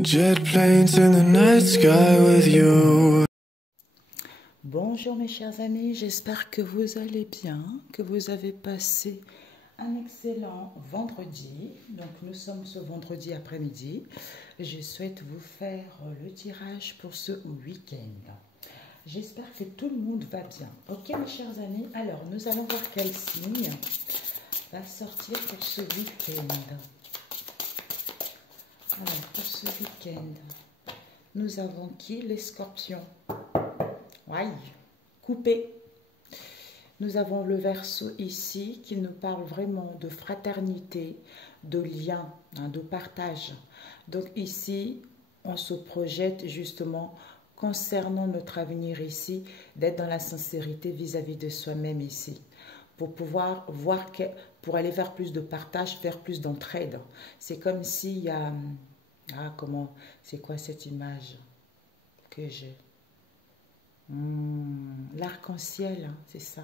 Jet planes in the night sky with you. Bonjour mes chers amis, j'espère que vous allez bien, que vous avez passé un excellent vendredi. Donc nous sommes ce vendredi après-midi. Je souhaite vous faire le tirage pour ce week-end. J'espère que tout le monde va bien. Ok mes chers amis, alors nous allons voir quel signe va sortir pour ce week-end. Alors pour ce week-end, nous avons qui? Les scorpions. Aïe, coupé. Nous avons le Verseau ici qui nous parle vraiment de fraternité, de lien, de partage. Donc ici, on se projette justement concernant notre avenir ici, d'être dans la sincérité vis-à-vis de soi-même ici, pour pouvoir voir, pour aller vers plus de partage, vers plus d'entraide. C'est comme s'il y a... Ah, comment... C'est quoi cette image que j'ai? L'arc-en-ciel, hein, c'est ça.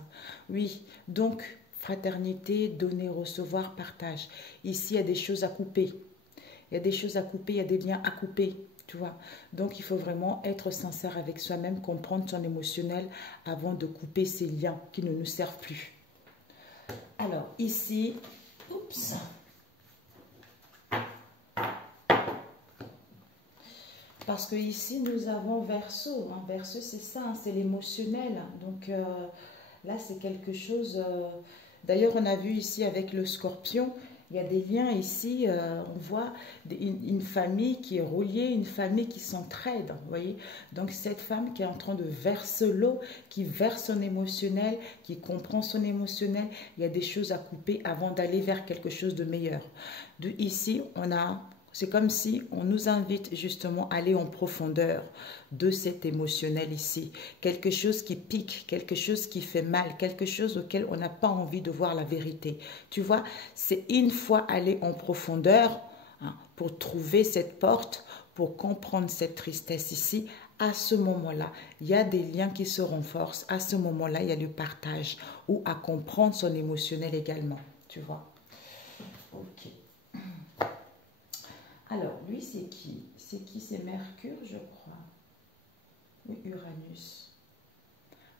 Oui, donc, fraternité, donner, recevoir, partage. Ici, il y a des choses à couper. Il y a des choses à couper, il y a des liens à couper, tu vois. Donc, il faut vraiment être sincère avec soi-même, comprendre son émotionnel avant de couper ces liens qui ne nous servent plus. Alors, ici, oups. Parce que ici, nous avons Verseau. Hein. Verseau, c'est ça, hein, c'est l'émotionnel. Donc là, c'est quelque chose... D'ailleurs, on a vu ici avec le Scorpion, il y a des liens ici. On voit une famille qui est reliée, une famille qui s'entraide. Vous voyez? Donc, cette femme qui est en train de verser l'eau, qui verse son émotionnel, qui comprend son émotionnel, il y a des choses à couper avant d'aller vers quelque chose de meilleur. Ici, on a... C'est comme si on nous invite justement à aller en profondeur de cet émotionnel ici. Quelque chose qui pique, quelque chose qui fait mal, quelque chose auquel on n'a pas envie de voir la vérité. Tu vois, c'est une fois aller en profondeur pour trouver cette porte, pour comprendre cette tristesse ici. À ce moment-là, il y a des liens qui se renforcent. À ce moment-là, il y a le partage ou à comprendre son émotionnel également. Tu vois. Ok. Alors, lui, c'est qui? C'est qui? C'est Mercure, je crois. Oui, Uranus.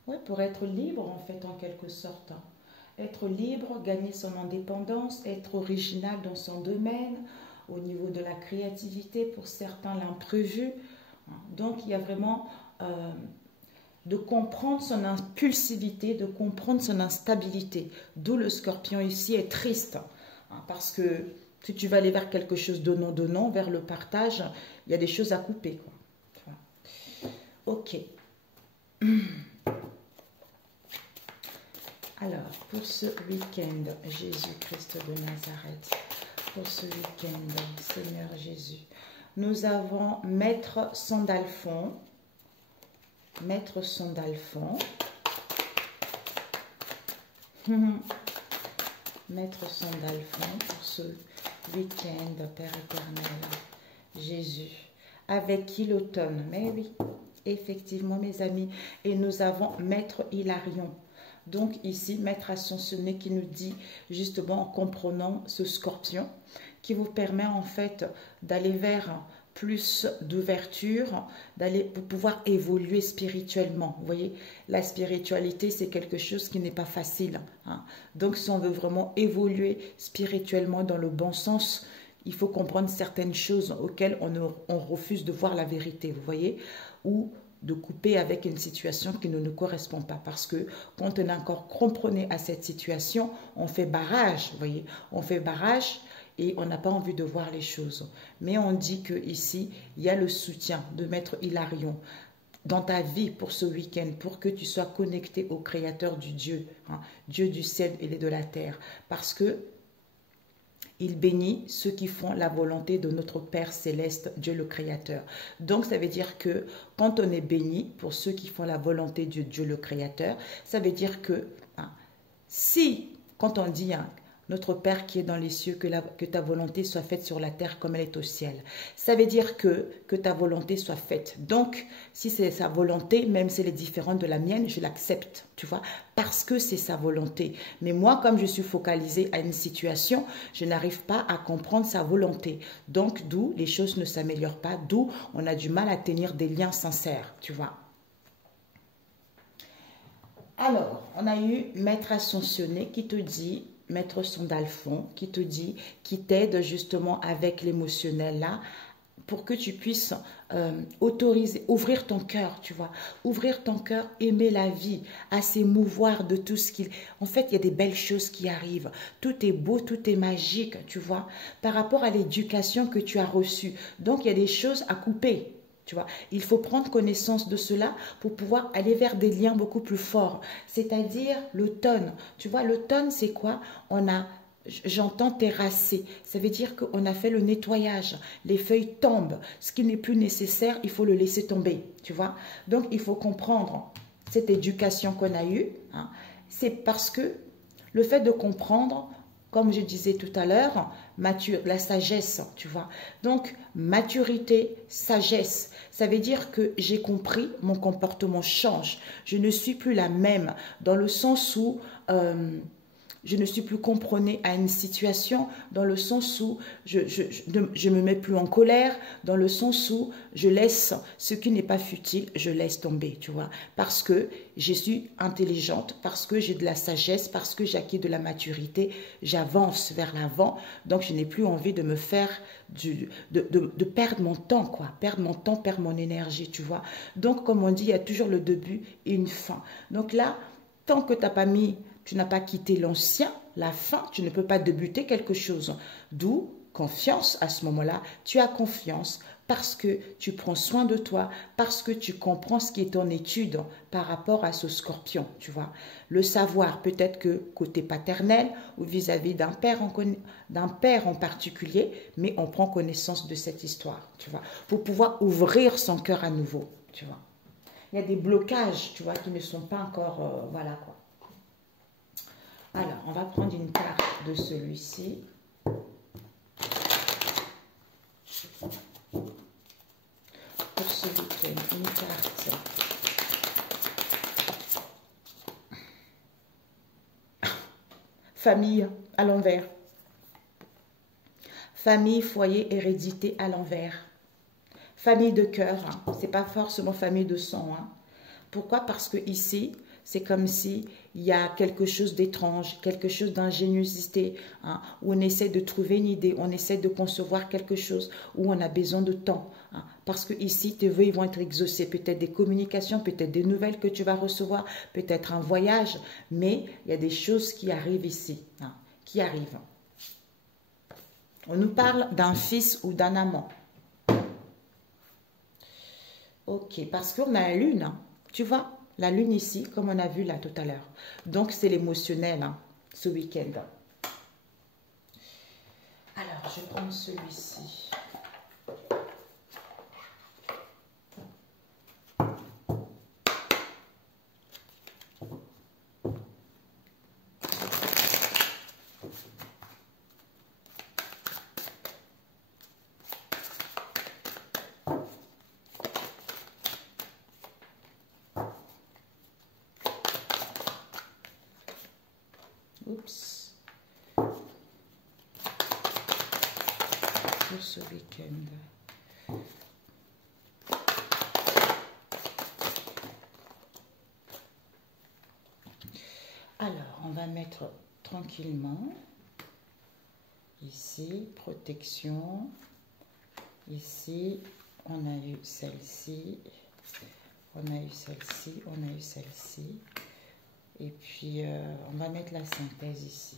Oui, pour être libre, en fait, en quelque sorte. Hein. Être libre, gagner son indépendance, être original dans son domaine, au niveau de la créativité, pour certains, l'imprévu. Donc, il y a vraiment de comprendre son impulsivité, de comprendre son instabilité. D'où le Scorpion ici est triste. Hein, parce que... Si tu vas aller vers quelque chose de donnant, vers le partage, il y a des choses à couper. Quoi. Ok. Alors, pour ce week-end, Jésus-Christ de Nazareth, pour ce week-end, Seigneur Jésus, nous avons Maître Sandalphon. Maître Sandalphon. Maître Sandalphon pour ce week-end, Père éternel, Jésus, avec qui l'automne, mais oui, effectivement mes amis, et nous avons Maître Hilarion, donc ici Maître Ascensionné qui nous dit justement en comprenant ce Scorpion, qui vous permet en fait d'aller vers plus d'ouverture, d'aller pour pouvoir évoluer spirituellement. Vous voyez, la spiritualité, c'est quelque chose qui n'est pas facile. Hein. Donc, si on veut vraiment évoluer spirituellement dans le bon sens, il faut comprendre certaines choses auxquelles on refuse de voir la vérité, vous voyez, ou de couper avec une situation qui ne nous correspond pas. Parce que quand on est encore comprenez à cette situation, on fait barrage, vous voyez, on fait barrage, et on n'a pas envie de voir les choses. Mais on dit qu'ici, il y a le soutien de Maître Hilarion dans ta vie pour ce week-end, pour que tu sois connecté au Créateur du Dieu, hein, Dieu du ciel et de la terre. Parce que il bénit ceux qui font la volonté de notre Père Céleste, Dieu le Créateur. Donc, ça veut dire que quand on est béni pour ceux qui font la volonté de Dieu le Créateur, ça veut dire que si, quand on dit... Notre Père qui est dans les cieux, que ta volonté soit faite sur la terre comme elle est au ciel. Ça veut dire que ta volonté soit faite. Donc, si c'est sa volonté, même si elle est différente de la mienne, je l'accepte, tu vois, parce que c'est sa volonté. Mais moi, comme je suis focalisée à une situation, je n'arrive pas à comprendre sa volonté. Donc, d'où les choses ne s'améliorent pas, d'où on a du mal à tenir des liens sincères, tu vois. Alors, on a eu Maître Ascensionné qui te dit, Maître Sandalphon, qui te dit, qui t'aide justement avec l'émotionnel là, pour que tu puisses autoriser, ouvrir ton cœur, tu vois, ouvrir ton cœur, aimer la vie, à s'émouvoir de tout ce qu'il... En fait, il y a des belles choses qui arrivent. Tout est beau, tout est magique, tu vois, par rapport à l'éducation que tu as reçue. Donc, il y a des choses à couper. Tu vois, il faut prendre connaissance de cela pour pouvoir aller vers des liens beaucoup plus forts. C'est-à-dire l'automne. Tu vois, l'automne, c'est quoi? J'entends terrasser. Ça veut dire qu'on a fait le nettoyage. Les feuilles tombent. Ce qui n'est plus nécessaire, il faut le laisser tomber. Tu vois? Donc, il faut comprendre cette éducation qu'on a eue. Hein. C'est parce que le fait de comprendre, comme je disais tout à l'heure, la sagesse, tu vois. Donc, maturité, sagesse, ça veut dire que j'ai compris, mon comportement change. Je ne suis plus la même dans le sens où je ne suis plus comprenée à une situation, dans le sens où je me mets plus en colère, dans le sens où je laisse ce qui n'est pas futile, je laisse tomber, tu vois. Parce que je suis intelligente, parce que j'ai de la sagesse, parce que j'ai acquis de la maturité, j'avance vers l'avant, donc je n'ai plus envie de me faire, de perdre mon temps, quoi. Perdre mon temps, perdre mon énergie, tu vois. Donc, comme on dit, il y a toujours le début et une fin. Donc là, tant que tu n'as pas quitté l'ancien, la fin, tu ne peux pas débuter quelque chose. D'où confiance à ce moment-là. Tu as confiance parce que tu prends soin de toi, parce que tu comprends ce qui est en étude par rapport à ce scorpion, tu vois. Le savoir, peut-être que côté paternel ou vis-à-vis d'un père en particulier, mais on prend connaissance de cette histoire, tu vois, pour pouvoir ouvrir son cœur à nouveau, tu vois. Il y a des blocages, tu vois, qui ne sont pas encore, voilà quoi. Alors, on va prendre une carte de celui-ci. Pour ce week-end, une carte. Famille à l'envers. Famille, foyer, hérédité à l'envers. Famille de cœur, hein. Ce n'est pas forcément famille de sang. Hein. Pourquoi? Parce que ici, c'est comme si il y a quelque chose d'étrange, quelque chose d'ingéniosité, hein, où on essaie de trouver une idée, on essaie de concevoir quelque chose, où on a besoin de temps. Hein, parce que ici, tes vœux ils vont être exaucés. Peut-être des communications, peut-être des nouvelles que tu vas recevoir, peut-être un voyage, mais il y a des choses qui arrivent ici, hein, qui arrivent. On nous parle d'un fils ou d'un amant. Ok, parce qu'on a la lune, hein, tu vois. La lune ici, comme on a vu là tout à l'heure. Donc, c'est l'émotionnel, hein, ce week-end. Alors, je prends celui-ci. Oups. Pour ce week-end. Alors, on va mettre tranquillement. Ici, protection. Ici, on a eu celle-ci. On a eu celle-ci. On a eu celle-ci. Et puis, on va mettre la synthèse ici.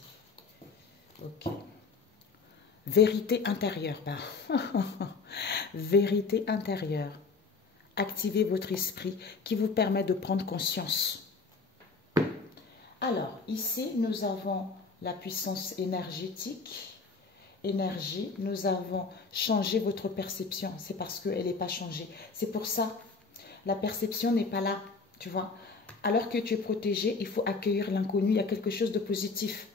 Ok. Vérité intérieure. Vérité intérieure. Activez votre esprit qui vous permet de prendre conscience. Alors, ici, nous avons la puissance énergétique. Énergie, nous avons changé votre perception. C'est parce qu'elle n'est pas changée. C'est pour ça, la perception n'est pas là, tu vois. Alors que tu es protégé, il faut accueillir l'inconnu. Il y a quelque chose de positif.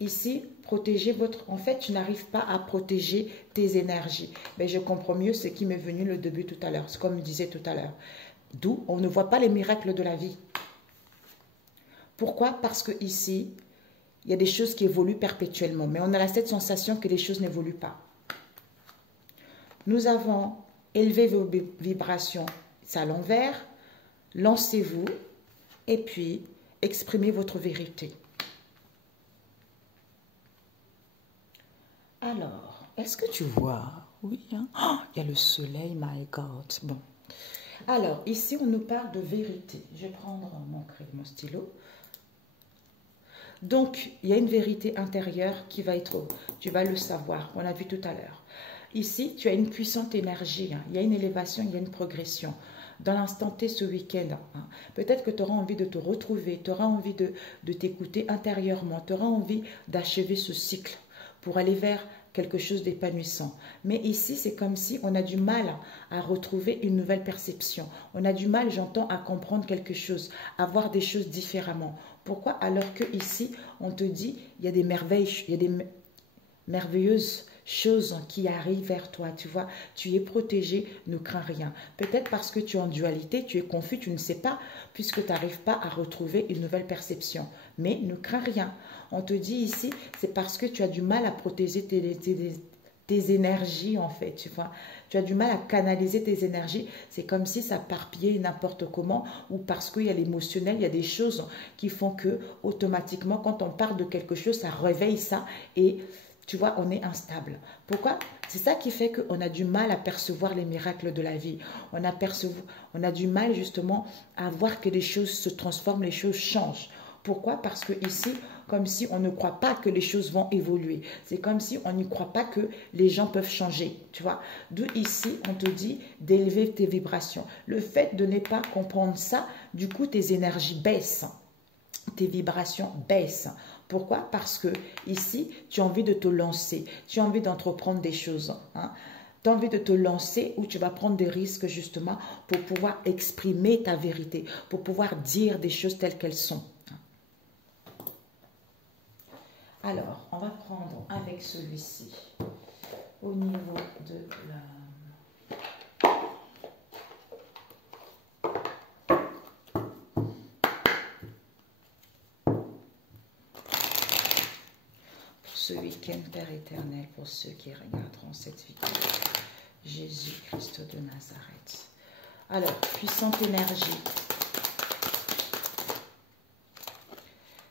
Ici, protéger votre... En fait, tu n'arrives pas à protéger tes énergies. Mais je comprends mieux ce qui m'est venu le début tout à l'heure, c'est comme je disais tout à l'heure. D'où on ne voit pas les miracles de la vie. Pourquoi? Parce que ici, il y a des choses qui évoluent perpétuellement. Mais on a cette sensation que les choses n'évoluent pas. Nous avons élevé vos vibrations. C'est à l'envers. Lancez-vous et puis exprimez votre vérité. Alors, est-ce que tu vois? Oui, hein? Oh, il y a le soleil, my God. Bon. Alors, ici, on nous parle de vérité. Je vais prendre mon crayon, mon stylo. Donc, il y a une vérité intérieure qui va être... Tu vas le savoir, on l'a vu tout à l'heure. Ici, tu as une puissante énergie. Hein. Il y a une élévation, il y a une progression. Dans l'instant T ce week-end, hein. Peut-être que tu auras envie de te retrouver, tu auras envie de t'écouter intérieurement, tu auras envie d'achever ce cycle pour aller vers quelque chose d'épanouissant. Mais ici, c'est comme si on a du mal à retrouver une nouvelle perception. On a du mal, j'entends, à comprendre quelque chose, à voir des choses différemment. Pourquoi? Alors que ici, on te dit, il y a des merveilles, il y a des merveilleuses choses qui arrivent vers toi, tu vois, tu es protégé, ne crains rien. Peut-être parce que tu es en dualité, tu es confus, tu ne sais pas, puisque tu n'arrives pas à retrouver une nouvelle perception. Mais ne crains rien. On te dit ici, c'est parce que tu as du mal à protéger tes énergies, en fait, tu vois. Tu as du mal à canaliser tes énergies. C'est comme si ça parpillait n'importe comment, ou parce qu'il y a l'émotionnel, il y a des choses qui font que, automatiquement, quand on parle de quelque chose, ça réveille ça et... Tu vois, on est instable. Pourquoi? C'est ça qui fait qu'on a du mal à percevoir les miracles de la vie. On a du mal justement à voir que les choses se transforment, les choses changent. Pourquoi? Parce que ici, comme si on ne croit pas que les choses vont évoluer. C'est comme si on n'y croit pas que les gens peuvent changer. Tu vois? D'où ici, on te dit d'élever tes vibrations. Le fait de ne pas comprendre ça, du coup, tes énergies baissent. Tes vibrations baissent. Pourquoi? Parce que ici, tu as envie de te lancer, tu as envie d'entreprendre des choses. Hein? Tu as envie de te lancer où tu vas prendre des risques justement pour pouvoir exprimer ta vérité, pour pouvoir dire des choses telles qu'elles sont. Alors, on va prendre avec celui-ci au niveau de la... Ce week-end, Père éternel, pour ceux qui regarderont cette vidéo, Jésus-Christ de Nazareth. Alors, puissante énergie.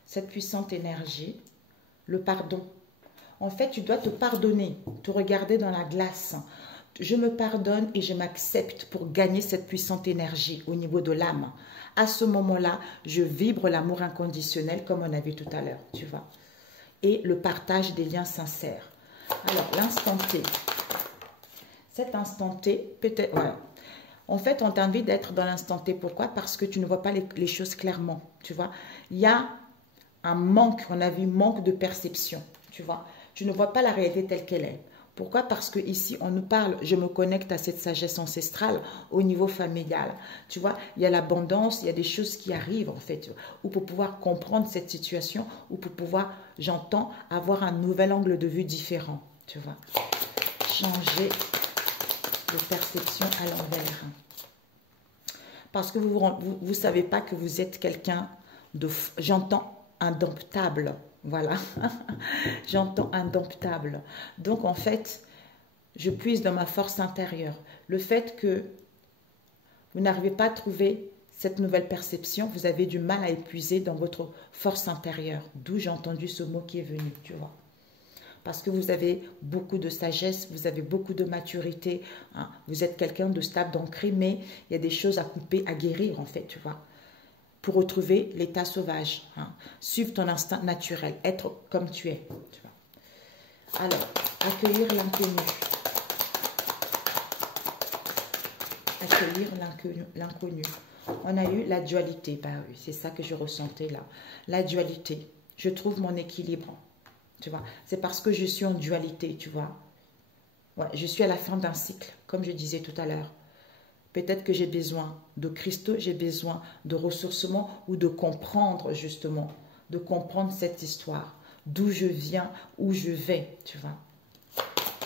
Cette puissante énergie, le pardon. En fait, tu dois te pardonner, te regarder dans la glace. Je me pardonne et je m'accepte pour gagner cette puissante énergie au niveau de l'âme. À ce moment-là, je vibre l'amour inconditionnel comme on a vu tout à l'heure, tu vois. Et le partage des liens sincères. Alors, l'instant T. Cet instant T, peut-être... Ouais. En fait, on t'invite d'être dans l'instant T. Pourquoi? Parce que tu ne vois pas les choses clairement. Tu vois? Il y a un manque, on a vu manque de perception. Tu vois? Tu ne vois pas la réalité telle qu'elle est. Pourquoi? Parce que ici, on nous parle, je me connecte à cette sagesse ancestrale au niveau familial. Tu vois, il y a l'abondance, il y a des choses qui arrivent en fait, ou pour pouvoir comprendre cette situation, ou pour pouvoir, j'entends, avoir un nouvel angle de vue différent. Tu vois, changer de perception à l'envers. Parce que vous ne savez pas que vous êtes quelqu'un de, j'entends, indomptable. Voilà, j'entends indomptable. Donc, en fait, je puise dans ma force intérieure. Le fait que vous n'arrivez pas à trouver cette nouvelle perception, vous avez du mal à épuiser dans votre force intérieure. D'où j'ai entendu ce mot qui est venu, tu vois. Parce que vous avez beaucoup de sagesse, vous avez beaucoup de maturité. Hein. Vous êtes quelqu'un de stable, d'ancré, mais il y a des choses à couper, à guérir, en fait, tu vois. Pour retrouver l'état sauvage. Hein. Suivre ton instinct naturel, être comme tu es. Tu vois. Alors, accueillir l'inconnu. Accueillir l'inconnu. On a eu la dualité. Bah oui, c'est ça que je ressentais là. La dualité. Je trouve mon équilibre. Tu vois. C'est parce que je suis en dualité, tu vois. Ouais, je suis à la fin d'un cycle, comme je disais tout à l'heure. Peut-être que j'ai besoin de cristaux, j'ai besoin de ressourcement ou de comprendre justement, de comprendre cette histoire, d'où je viens, où je vais, tu vois.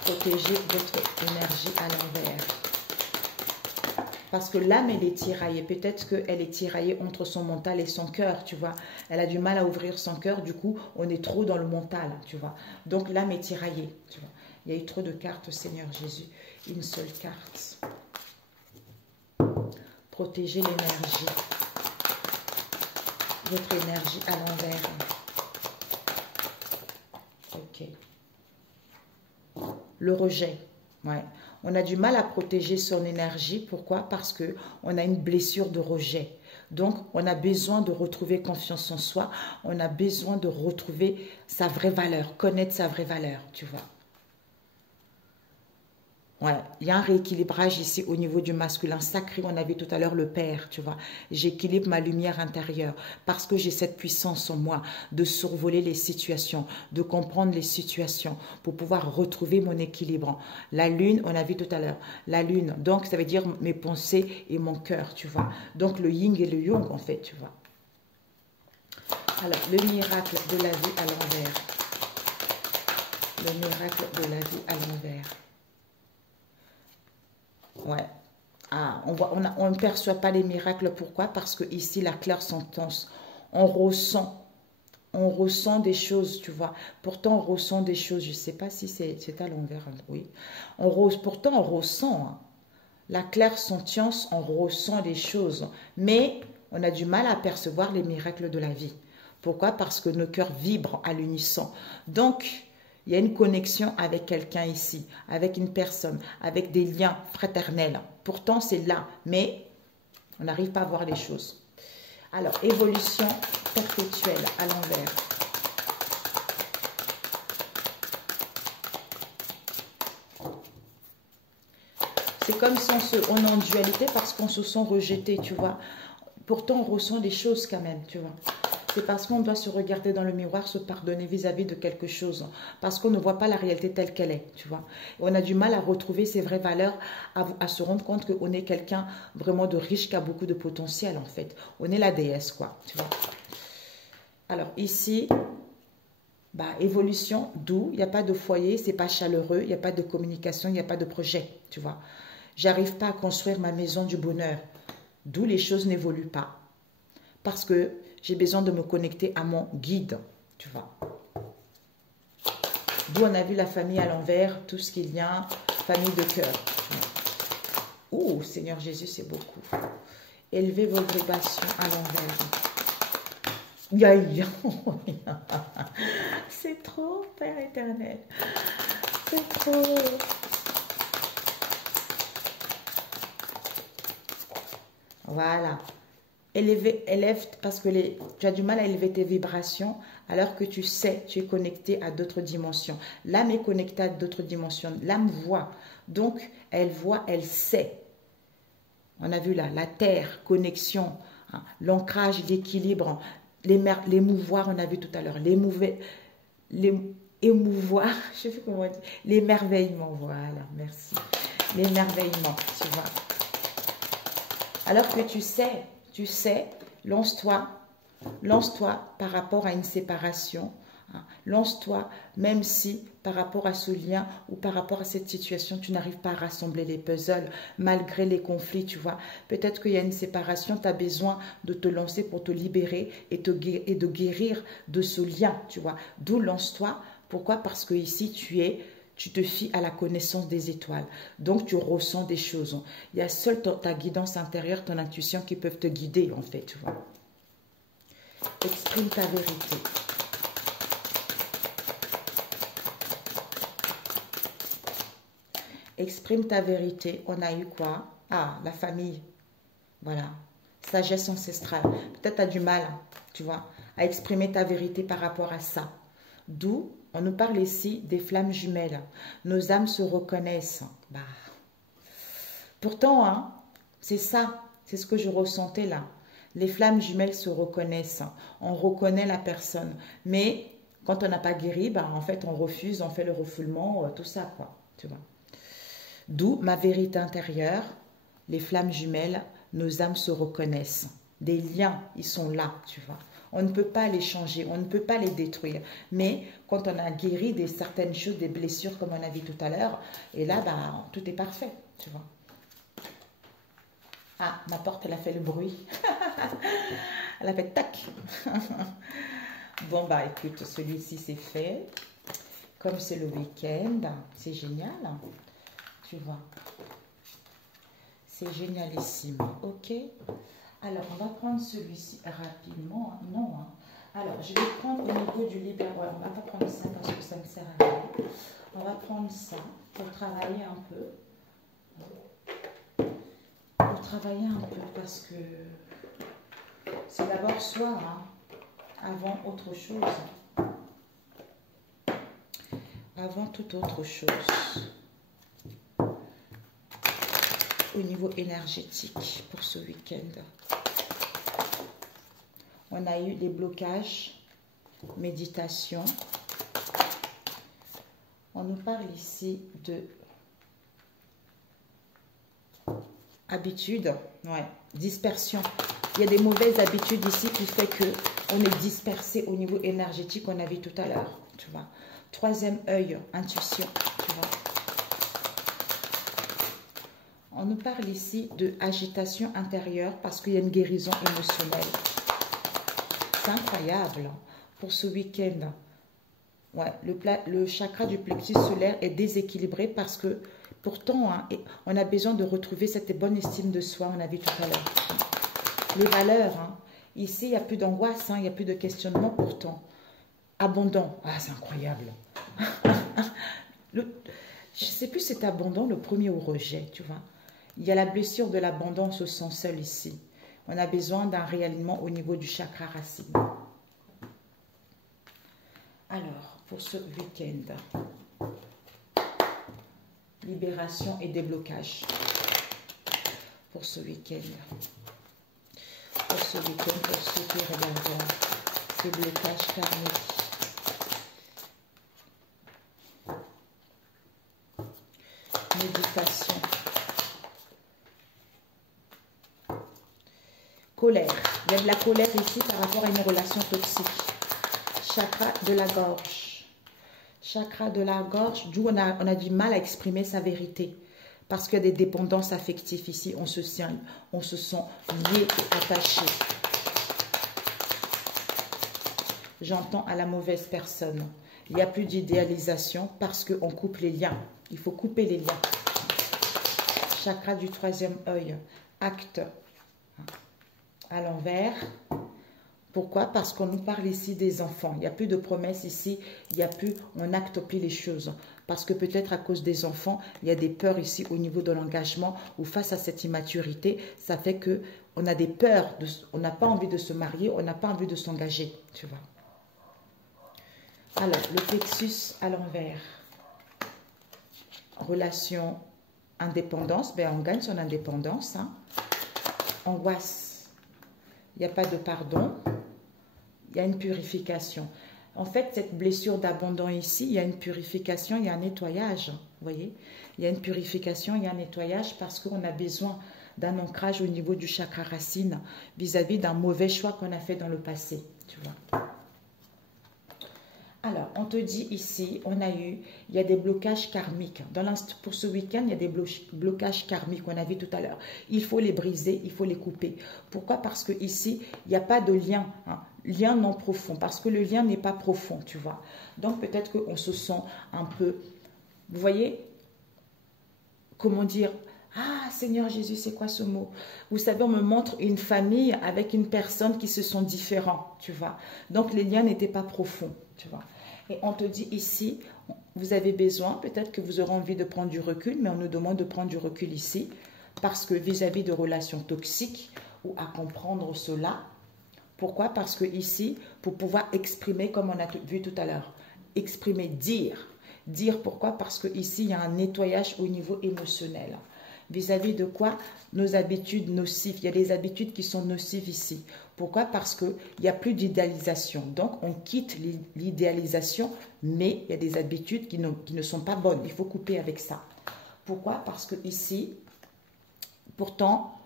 Protégez votre énergie à l'envers. Parce que l'âme, elle est tiraillée. Peut-être qu'elle est tiraillée entre son mental et son cœur, tu vois. Elle a du mal à ouvrir son cœur, du coup, on est trop dans le mental, tu vois. Donc, l'âme est tiraillée, tu vois. Il y a eu trop de cartes, Seigneur Jésus. Une seule carte. Protégez l'énergie. Votre énergie à l'envers. Ok. Le rejet. Ouais. On a du mal à protéger son énergie. Pourquoi? Parce qu'on a une blessure de rejet. Donc, on a besoin de retrouver confiance en soi. On a besoin de retrouver sa vraie valeur, connaître sa vraie valeur, tu vois. Ouais, il y a un rééquilibrage ici au niveau du masculin sacré. On avait tout à l'heure le père, tu vois. J'équilibre ma lumière intérieure parce que j'ai cette puissance en moi de survoler les situations, de comprendre les situations pour pouvoir retrouver mon équilibre. La lune, on a vu tout à l'heure, la lune, donc ça veut dire mes pensées et mon cœur, tu vois. Donc le yin et le yang, en fait, tu vois. Alors, le miracle de la vie à l'envers. Le miracle de la vie à l'envers. Ouais. Ah, on ne perçoit pas les miracles. Pourquoi? Parce que ici, la claire sentence, on ressent des choses, tu vois. Pourtant, on ressent des choses. Je ne sais pas si c'est à l'envers, hein, oui. Pourtant, on ressent. Hein. La claire sentience, on ressent des choses. Mais on a du mal à percevoir les miracles de la vie. Pourquoi? Parce que nos cœurs vibrent à l'unisson. Donc, il y a une connexion avec quelqu'un ici, avec une personne, avec des liens fraternels. Pourtant, c'est là, mais on n'arrive pas à voir les choses. Alors, évolution perpétuelle à l'envers. C'est comme si on est en dualité parce qu'on se sent rejeté, tu vois. Pourtant, on ressent des choses quand même, tu vois. C'est parce qu'on doit se regarder dans le miroir, se pardonner vis-à-vis de quelque chose. Parce qu'on ne voit pas la réalité telle qu'elle est, tu vois. Et on a du mal à retrouver ses vraies valeurs, à se rendre compte qu'on est quelqu'un vraiment de riche, qui a beaucoup de potentiel, en fait. On est la déesse, quoi, tu vois. Alors, ici, bah, évolution, d'où il n'y a pas de foyer, c'est pas chaleureux, il n'y a pas de communication, il n'y a pas de projet, tu vois. J'arrive pas à construire ma maison du bonheur. D'où les choses n'évoluent pas. Parce que j'ai besoin de me connecter à mon guide, tu vois. D'où on a vu la famille à l'envers, tout ce qu'il y a, famille de cœur. Oh, Seigneur Jésus, c'est beaucoup. Élevez vos vibrations à l'envers. C'est trop, Père éternel. C'est trop. Voilà. Élève, parce que tu as du mal à élever tes vibrations alors que tu sais, tu es connecté à d'autres dimensions. L'âme est connectée à d'autres dimensions. L'âme voit. Donc, elle voit, elle sait. On a vu là, la terre, connexion, hein, l'ancrage, l'équilibre, l'émouvoir, on a vu tout à l'heure, émouvoir, je sais plus comment on dit, l'émerveillement, voilà, merci. L'émerveillement, tu vois. Alors que tu sais, lance-toi par rapport à une séparation, hein, lance-toi même si par rapport à ce lien ou par rapport à cette situation, tu n'arrives pas à rassembler les puzzles malgré les conflits, tu vois. Peut-être qu'il y a une séparation, tu as besoin de te lancer pour te libérer et de guérir de ce lien, tu vois. D'où lance-toi. Pourquoi? Parce que ici, tu te fies à la connaissance des étoiles. Donc, tu ressens des choses. Il y a seule ta guidance intérieure, ton intuition qui peuvent te guider, en fait, tu vois. Exprime ta vérité. Exprime ta vérité. On a eu quoi? Ah, la famille. Voilà. Sagesse ancestrale. Peut-être tu as du mal, tu vois, à exprimer ta vérité par rapport à ça. D'où on nous parle ici des flammes jumelles. Nos âmes se reconnaissent. Bah. Pourtant, hein, c'est ça. C'est ce que je ressentais là. Les flammes jumelles se reconnaissent. On reconnaît la personne. Mais quand on n'a pas guéri, bah, en fait, on refuse, on fait le refoulement, tout ça, quoi. Tu vois. D'où ma vérité intérieure. Les flammes jumelles, nos âmes se reconnaissent. Des liens, ils sont là, tu vois. On ne peut pas les changer, on ne peut pas les détruire. Mais quand on a guéri de certaines choses, des blessures, comme on a vu tout à l'heure, et là, bah, tout est parfait, tu vois. Ah, ma porte, elle a fait le bruit. Elle a fait tac. Bon, bah écoute, celui-ci, c'est fait. Comme c'est le week-end, c'est génial. Tu vois. C'est génialissime. Ok. Alors, on va prendre celui-ci rapidement. Non, hein. Alors, je vais prendre au niveau du libéral. Ouais, on va pas prendre ça parce que ça ne sert à rien. On va prendre ça pour travailler un peu. Pour travailler un peu parce que c'est d'abord soi, hein, avant autre chose. Avant toute autre chose. Au niveau énergétique pour ce week-end. On a eu des blocages, méditation. On nous parle ici de habitude, ouais, dispersion. Il y a des mauvaises habitudes ici qui fait que on est dispersé au niveau énergétique, on a vu tout à l'heure, tu vois. Troisième œil, intuition, tu vois. On nous parle ici de agitation intérieure parce qu'il y a une guérison émotionnelle. C'est incroyable pour ce week-end. Ouais, le chakra du plexus solaire est déséquilibré parce que pourtant, hein, on a besoin de retrouver cette bonne estime de soi, on a vu tout à l'heure. Les valeurs, hein, ici, il n'y a plus d'angoisse, hein, il n'y a plus de questionnement pourtant. Abondant, ah c'est incroyable. Je ne sais plus si c'est abondant le premier au rejet, tu vois. Il y a la blessure de l'abandon, on se sent seul ici. On a besoin d'un réalignement au niveau du chakra racine. Alors, pour ce week-end, libération et déblocage. Pour ce week-end. Pour ce week-end, pour ceux qui regardent, déblocage karmique. Méditation. Colère. Il y a de la colère ici par rapport à une relation toxique. Chakra de la gorge. Chakra de la gorge, d'où on a du mal à exprimer sa vérité. Parce qu'il y a des dépendances affectives ici. On se sent lié et attaché. J'entends à la mauvaise personne. Il n'y a plus d'idéalisation parce qu'on coupe les liens. Il faut couper les liens. Chakra du troisième œil. Acte à l'envers. Pourquoi? Parce qu'on nous parle ici des enfants. Il n'y a plus de promesses ici. Il n'y a plus, on n'acte plus les choses. Parce que peut-être à cause des enfants, il y a des peurs ici au niveau de l'engagement ou face à cette immaturité, ça fait que on a des peurs. On n'a pas envie de se marier, on n'a pas envie de s'engager, tu vois. Alors, le plexus à l'envers. Relation, indépendance. Ben, on gagne son indépendance. Hein. Angoisse. Il n'y a pas de pardon. Il y a une purification. En fait, cette blessure d'abandon ici, il y a une purification, il y a un nettoyage. Vous voyez? Il y a une purification, il y a un nettoyage parce qu'on a besoin d'un ancrage au niveau du chakra racine vis-à-vis d'un mauvais choix qu'on a fait dans le passé. Tu vois? Alors, on te dit ici, il y a des blocages karmiques. Pour ce week-end, il y a des blocages karmiques qu'on a vu tout à l'heure. Il faut les briser, il faut les couper. Pourquoi? Parce que ici, il n'y a pas de lien, hein, lien non profond, parce que le lien n'est pas profond, tu vois. Donc, peut-être qu'on se sent un peu, vous voyez, comment dire, ah, Seigneur Jésus, c'est quoi ce mot? Vous savez, on me montre une famille avec une personne qui se sont différents, tu vois. Donc, les liens n'étaient pas profonds, tu vois. Et on te dit ici, vous avez besoin, peut-être que vous aurez envie de prendre du recul, mais on nous demande de prendre du recul ici, parce que vis-à-vis de relations toxiques, ou à comprendre cela. Pourquoi? Parce que ici, pour pouvoir exprimer, comme on a vu tout à l'heure, exprimer, dire. Dire pourquoi? Parce que ici, il y a un nettoyage au niveau émotionnel. Vis-à-vis de quoi? Nos habitudes nocives. Il y a des habitudes qui sont nocives ici. Pourquoi? Parce qu'il n'y a plus d'idéalisation. Donc, on quitte l'idéalisation, mais il y a des habitudes qui ne sont pas bonnes. Il faut couper avec ça. Pourquoi? Parce que ici, pourtant,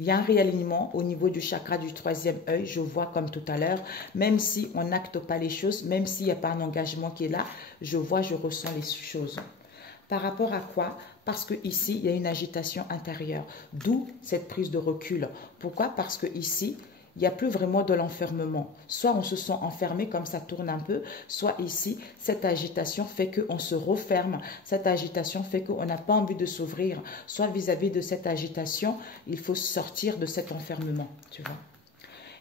Il y a un réalignement au niveau du chakra du troisième œil, je vois comme tout à l'heure, même si on n'acte pas les choses, même s'il n'y a pas un engagement qui est là, je vois, je ressens les choses. Par rapport à quoi? Parce que ici, il y a une agitation intérieure, d'où cette prise de recul. Pourquoi? Parce que ici, il n'y a plus vraiment de l'enfermement. Soit on se sent enfermé, comme ça tourne un peu, soit ici, cette agitation fait qu'on se referme. Cette agitation fait qu'on n'a pas envie de s'ouvrir. Soit vis-à-vis de cette agitation, il faut sortir de cet enfermement, tu vois.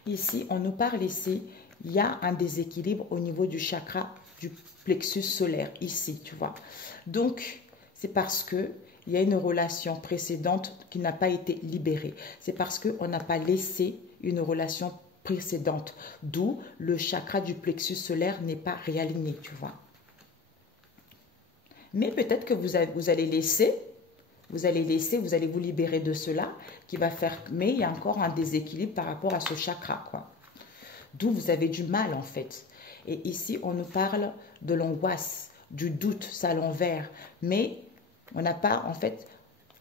Ici, on nous parle ici, il y a un déséquilibre au niveau du chakra du plexus solaire, ici, tu vois. Donc, c'est parce que il y a une relation précédente qui n'a pas été libérée. C'est parce qu'on n'a pas laissé une relation précédente, d'où le chakra du plexus solaire n'est pas réaligné, tu vois. Mais peut-être que vous allez laisser, vous allez vous libérer de cela, qui va faire, mais il y a encore un déséquilibre par rapport à ce chakra, quoi. D'où vous avez du mal, en fait. Et ici, on nous parle de l'angoisse, du doute, ça à l'envers, mais on n'a pas, en fait,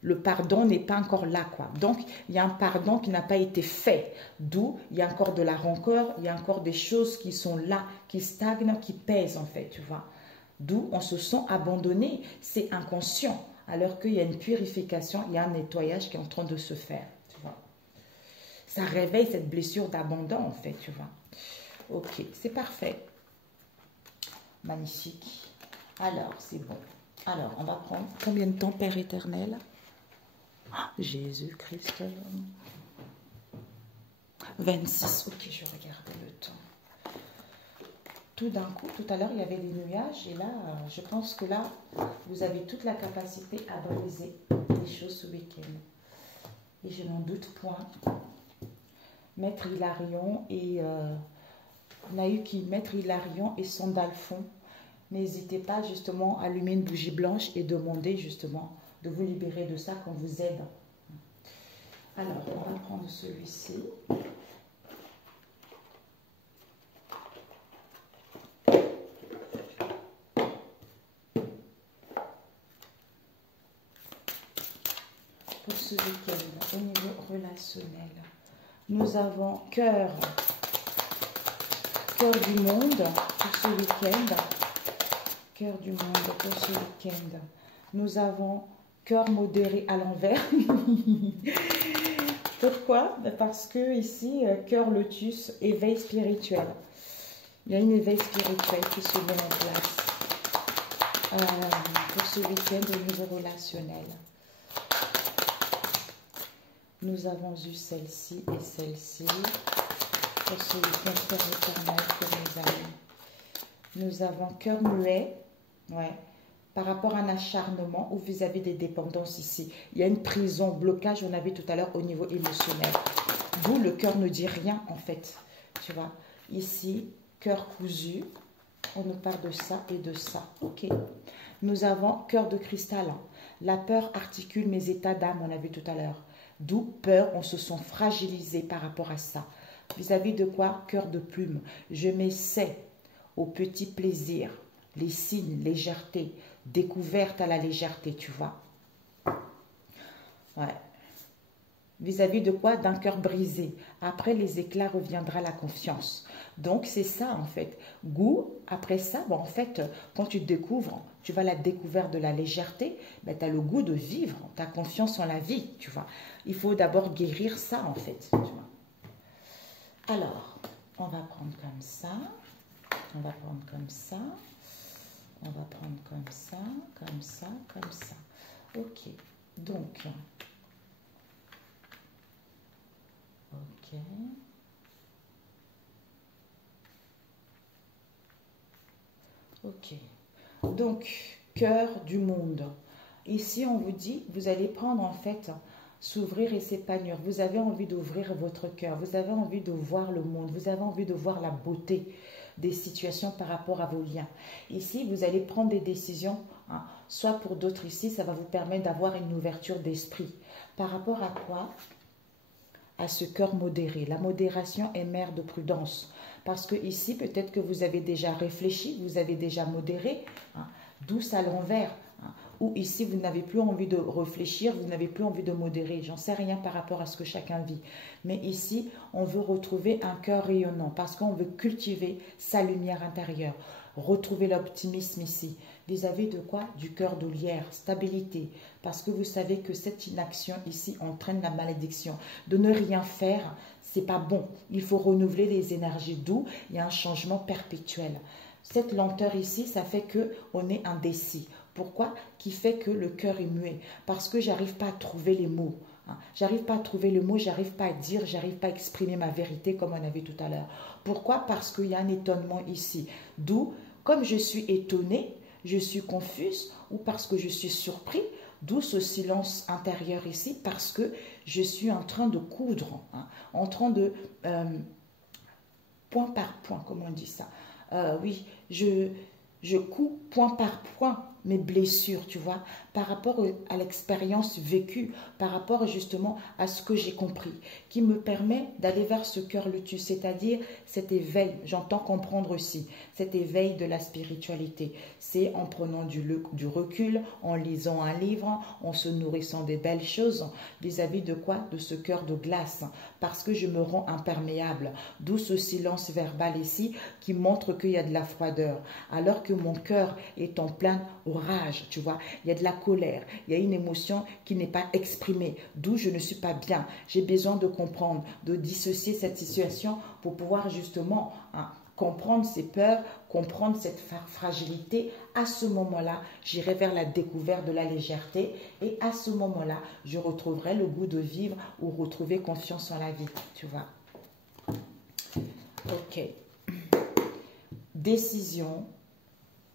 le pardon n'est pas encore là, quoi. Donc, il y a un pardon qui n'a pas été fait. D'où, il y a encore de la rancœur, il y a encore des choses qui sont là, qui stagnent, qui pèsent, en fait, tu vois. D'où on se sent abandonné. C'est inconscient. Alors qu'il y a une purification, il y a un nettoyage qui est en train de se faire, tu vois. Ça réveille cette blessure d'abandon, en fait, tu vois. Ok, c'est parfait. Magnifique. Alors, c'est bon. Alors, on va prendre combien de temps, Père éternel? Jésus-Christ. 26. Ok, je regarde le temps. Tout d'un coup, tout à l'heure, il y avait des nuages. Et là, je pense que là, vous avez toute la capacité à briser les choses ce week-end. Et je n'en doute point. Maître Hilarion et Naïki, Maître Hilarion et Sandalphon. N'hésitez pas justement à allumer une bougie blanche et demander justement de vous libérer de ça qu'on vous aide. Alors, on va prendre celui-ci. Pour ce week-end, au niveau relationnel, nous avons cœur du monde pour ce week-end. Cœur du monde pour ce week-end. Nous avons cœur modéré à l'envers. Pourquoi? Parce que ici, cœur lotus, éveil spirituel. Il y a une éveil spirituel qui se met en place pour ce week-end au niveau relationnel. Nous avons eu celle-ci et celle-ci pour ce week-end Père éternel pour mes amis. Nous avons cœur muet, ouais, par rapport à un acharnement ou vis-à-vis des dépendances ici. Il y a une prison, blocage, on avait tout à l'heure au niveau émotionnel. D'où le cœur ne dit rien en fait, tu vois. Ici, cœur cousu, on nous parle de ça et de ça, ok. Nous avons cœur de cristal. La peur articule mes états d'âme, on a vu tout à l'heure. D'où peur, on se sent fragilisé par rapport à ça. Vis-à-vis de quoi? Cœur de plume. Je m'essaie aux petits plaisirs, les signes, légèreté, découverte à la légèreté, tu vois. Ouais. Vis-à-vis de quoi? D'un cœur brisé. Après les éclats reviendra la confiance. Donc c'est ça en fait. Goût, après ça, bon, en fait, quand tu découvres, tu vas à la découverte de la légèreté, ben, tu as le goût de vivre, tu as confiance en la vie, tu vois. Il faut d'abord guérir ça en fait, tu vois. Alors, on va prendre comme ça. On va prendre comme ça, on va prendre comme ça, comme ça, comme ça. Ok, donc, ok. Ok, donc, cœur du monde. Ici, on vous dit, vous allez prendre en fait, s'ouvrir et s'épanouir. Vous avez envie d'ouvrir votre cœur, vous avez envie de voir le monde, vous avez envie de voir la beauté des situations par rapport à vos liens. Ici, vous allez prendre des décisions, hein, soit pour d'autres ici, ça va vous permettre d'avoir une ouverture d'esprit. Par rapport à quoi? À ce cœur modéré. La modération est mère de prudence. Parce que ici, peut-être que vous avez déjà réfléchi, vous avez déjà modéré, hein, douce à l'envers. Hein. ou ici, vous n'avez plus envie de réfléchir, vous n'avez plus envie de modérer. J'en sais rien par rapport à ce que chacun vit. Mais ici, on veut retrouver un cœur rayonnant parce qu'on veut cultiver sa lumière intérieure. Retrouver l'optimisme ici. Vis-à-vis de quoi? Du cœur de lierre, stabilité. Parce que vous savez que cette inaction ici entraîne la malédiction. De ne rien faire, c'est pas bon. Il faut renouveler les énergies, d'où il y a un changement perpétuel. Cette lenteur ici, ça fait qu'on est indécis. Pourquoi? Qui fait que le cœur est muet. Parce que j'arrive pas à trouver les mots. J'arrive pas à trouver le mot, j'arrive pas à dire, j'arrive pas à exprimer ma vérité comme on a vu tout à l'heure. Pourquoi? Parce qu'il y a un étonnement ici. D'où, comme je suis étonnée, je suis confuse ou parce que je suis surpris, d'où ce silence intérieur ici, parce que je suis en train de coudre, en train de, point par point, comment on dit ça? Oui, je couds point par point mes blessures, tu vois, par rapport à l'expérience vécue, par rapport justement à ce que j'ai compris, qui me permet d'aller vers ce cœur lotus, c'est-à-dire cet éveil, j'entends comprendre aussi, cet éveil de la spiritualité. C'est en prenant du recul, en lisant un livre, en se nourrissant des belles choses, vis-à-vis de quoi? De ce cœur de glace, parce que je me rends imperméable, d'où ce silence verbal ici, qui montre qu'il y a de la froideur, alors que mon cœur est en plein orage, tu vois, il y a de la colère, il y a une émotion qui n'est pas exprimée, d'où je ne suis pas bien. J'ai besoin de comprendre, de dissocier cette situation pour pouvoir justement comprendre ces peurs, comprendre cette fragilité. À ce moment-là, j'irai vers la découverte de la légèreté et à ce moment-là, je retrouverai le goût de vivre ou retrouver confiance en la vie, tu vois. Ok. Décision,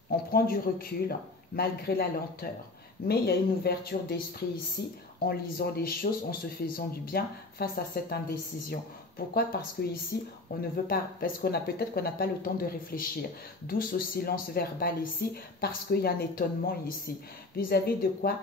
on prend du recul malgré la lenteur. Mais il y a une ouverture d'esprit ici en lisant des choses, en se faisant du bien face à cette indécision. Pourquoi? Parce que ici, on ne veut pas, parce qu'on a peut-être qu'on n'a pas le temps de réfléchir. D'où ce silence verbal ici, parce qu'il y a un étonnement ici. Vis-à-vis de quoi?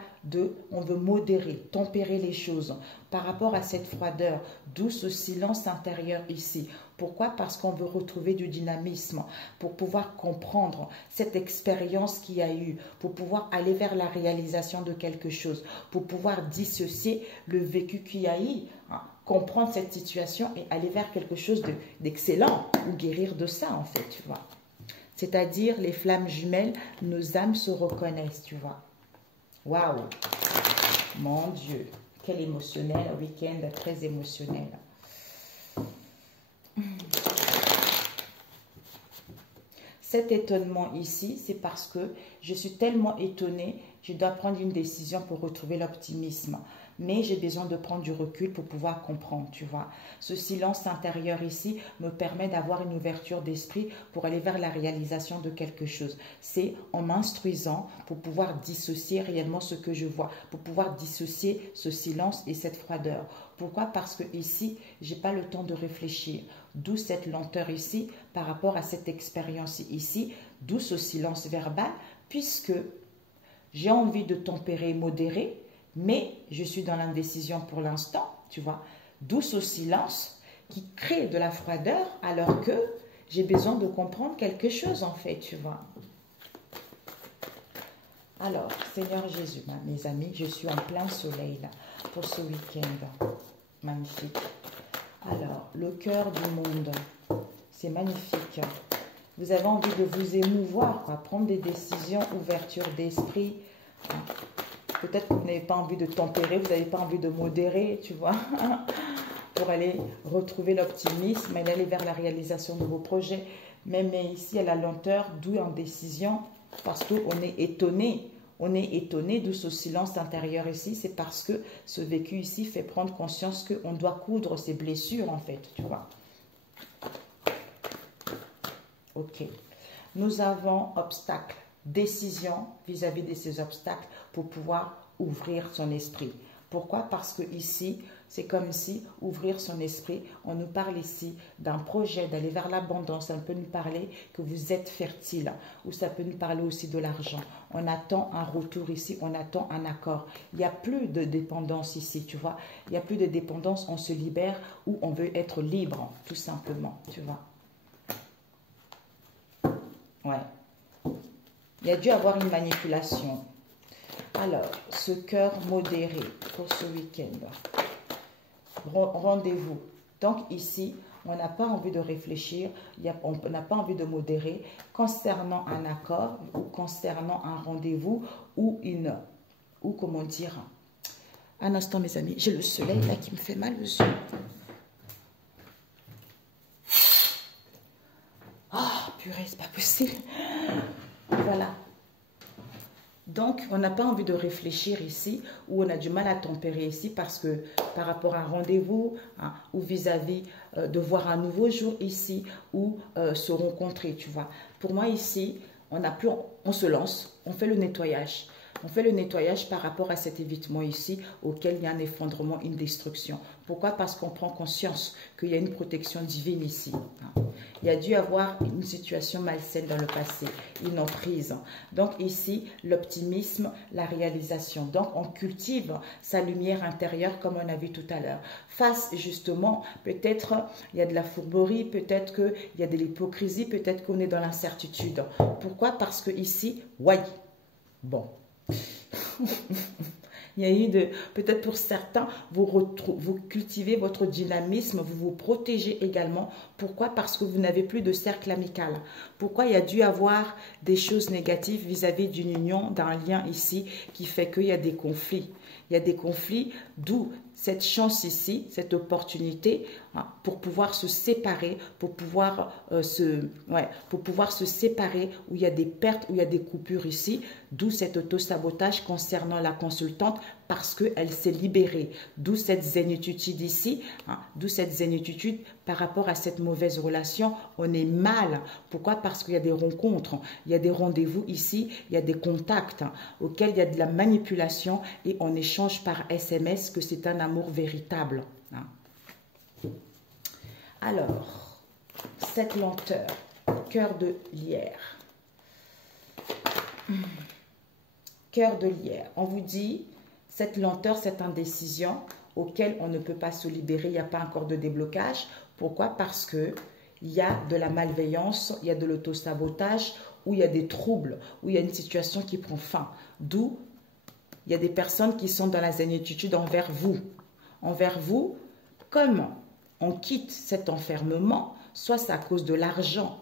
On veut modérer, tempérer les choses par rapport à cette froideur. D'où ce silence intérieur ici. Pourquoi? Parce qu'on veut retrouver du dynamisme pour pouvoir comprendre cette expérience qu'il y a eu, pour pouvoir aller vers la réalisation de quelque chose, pour pouvoir dissocier le vécu qu'il y a eu, comprendre cette situation et aller vers quelque chose d'excellent ou guérir de ça en fait, tu vois. C'est-à-dire les flammes jumelles, nos âmes se reconnaissent, tu vois. Waouh! Mon Dieu! Quel émotionnel, un week-end très émotionnel. Cet étonnement ici, c'est parce que je suis tellement étonnée, je dois prendre une décision pour retrouver l'optimisme. Mais j'ai besoin de prendre du recul pour pouvoir comprendre, tu vois. Ce silence intérieur ici me permet d'avoir une ouverture d'esprit pour aller vers la réalisation de quelque chose. C'est en m'instruisant pour pouvoir dissocier réellement ce que je vois, pour pouvoir dissocier ce silence et cette froideur. Pourquoi? Parce que ici, je n'ai pas le temps de réfléchir. D'où cette lenteur ici par rapport à cette expérience ici, d'où ce silence verbal, puisque j'ai envie de tempérer, modérer, mais je suis dans l'indécision pour l'instant, tu vois. D'où ce silence qui crée de la froideur alors que j'ai besoin de comprendre quelque chose en fait, tu vois. Alors, Seigneur Jésus, mes amis, je suis en plein soleil là pour ce week-end. Magnifique. Alors, le cœur du monde, c'est magnifique. Vous avez envie de vous émouvoir, quoi, prendre des décisions, ouverture d'esprit. Peut-être que vous n'avez pas envie de tempérer, vous n'avez pas envie de modérer, tu vois, pour aller retrouver l'optimisme et aller vers la réalisation de vos projets. Mais ici, il y a la lenteur, d'où indécision, parce qu'on est étonné. On est étonné, d'où ce silence intérieur ici. C'est parce que ce vécu ici fait prendre conscience qu'on doit coudre ses blessures, en fait, tu vois. Ok. Nous avons obstacle. Décision vis-à-vis de ces obstacles pour pouvoir ouvrir son esprit. Pourquoi? Parce que ici, c'est comme si ouvrir son esprit, on nous parle ici d'un projet d'aller vers l'abondance. Ça peut nous parler que vous êtes fertile ou ça peut nous parler aussi de l'argent. On attend un retour ici, on attend un accord. Il n'y a plus de dépendance ici, tu vois. Il n'y a plus de dépendance, on se libère ou on veut être libre, tout simplement, tu vois. Ouais. Il y a dû avoir une manipulation. Alors, ce cœur modéré pour ce week-end. Rendez-vous. Donc ici, on n'a pas envie de réfléchir, on n'a pas envie de modérer concernant un accord ou concernant un rendez-vous ou comment dire. Un instant mes amis, j'ai le soleil là qui me fait mal aux yeux. Ah, purée, c'est pas possible. Voilà. Donc, on n'a pas envie de réfléchir ici, ou on a du mal à tempérer ici, parce que par rapport à un rendez-vous, hein, ou vis-à-vis de voir un nouveau jour ici, ou se rencontrer, tu vois. Pour moi ici, on se lance, on fait le nettoyage. On fait le nettoyage par rapport à cet évitement ici, auquel il y a un effondrement, une destruction. Pourquoi? Parce qu'on prend conscience qu'il y a une protection divine ici. Il y a dû avoir une situation malsaine dans le passé, une emprise. Donc ici, l'optimisme, la réalisation. Donc on cultive sa lumière intérieure comme on a vu tout à l'heure. Face justement, peut-être il y a de la fourberie, peut-être qu'il y a de l'hypocrisie, peut-être qu'on est dans l'incertitude. Pourquoi? Parce que ici, ouais, bon. Il y a eu peut-être pour certains, vous cultivez votre dynamisme, vous vous protégez également. Pourquoi? Parce que vous n'avez plus de cercle amical. Pourquoi? Il y a dû avoir des choses négatives vis-à-vis d'une union, d'un lien ici, qui fait qu'il y a des conflits. Il y a des conflits, d'où cette chance ici, cette opportunité, hein, pour pouvoir se séparer, pour pouvoir se séparer, où il y a des pertes, où il y a des coupures ici, d'où cet auto-sabotage concernant la consultante, parce qu'elle s'est libérée, d'où cette zénitude ici, hein, d'où cette zénitude par rapport à cette mauvaise relation, on est mal. Pourquoi? Parce qu'il y a des rencontres, il y a des rendez-vous ici, il y a des contacts, hein, auxquels il y a de la manipulation et on échange par SMS que c'est un amour véritable. Hein. Alors, cette lenteur, cœur de lierre. Cœur de lierre, on vous dit, cette lenteur, cette indécision auquel on ne peut pas se libérer, il n'y a pas encore de déblocage. Pourquoi? Parce qu'il y a de la malveillance, il y a de l'autosabotage, où il y a des troubles, où il y a une situation qui prend fin. D'où il y a des personnes qui sont dans la zénitude envers vous. Envers vous, comme on quitte cet enfermement, soit c'est à cause de l'argent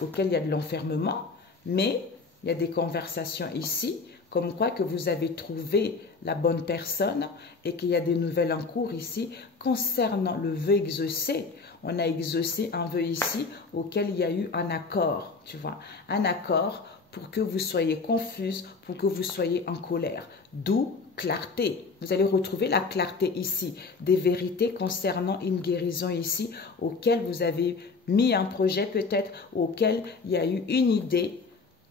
auquel il y a de l'enfermement, mais il y a des conversations ici, comme quoi que vous avez trouvé la bonne personne et qu'il y a des nouvelles en cours ici concernant le vœu exaucé. On a exaucé un vœu ici auquel il y a eu un accord, tu vois, un accord pour que vous soyez confuse, pour que vous soyez en colère. D'où clarté. Vous allez retrouver la clarté ici, des vérités concernant une guérison ici, auquel vous avez mis un projet peut-être, auquel il y a eu une idée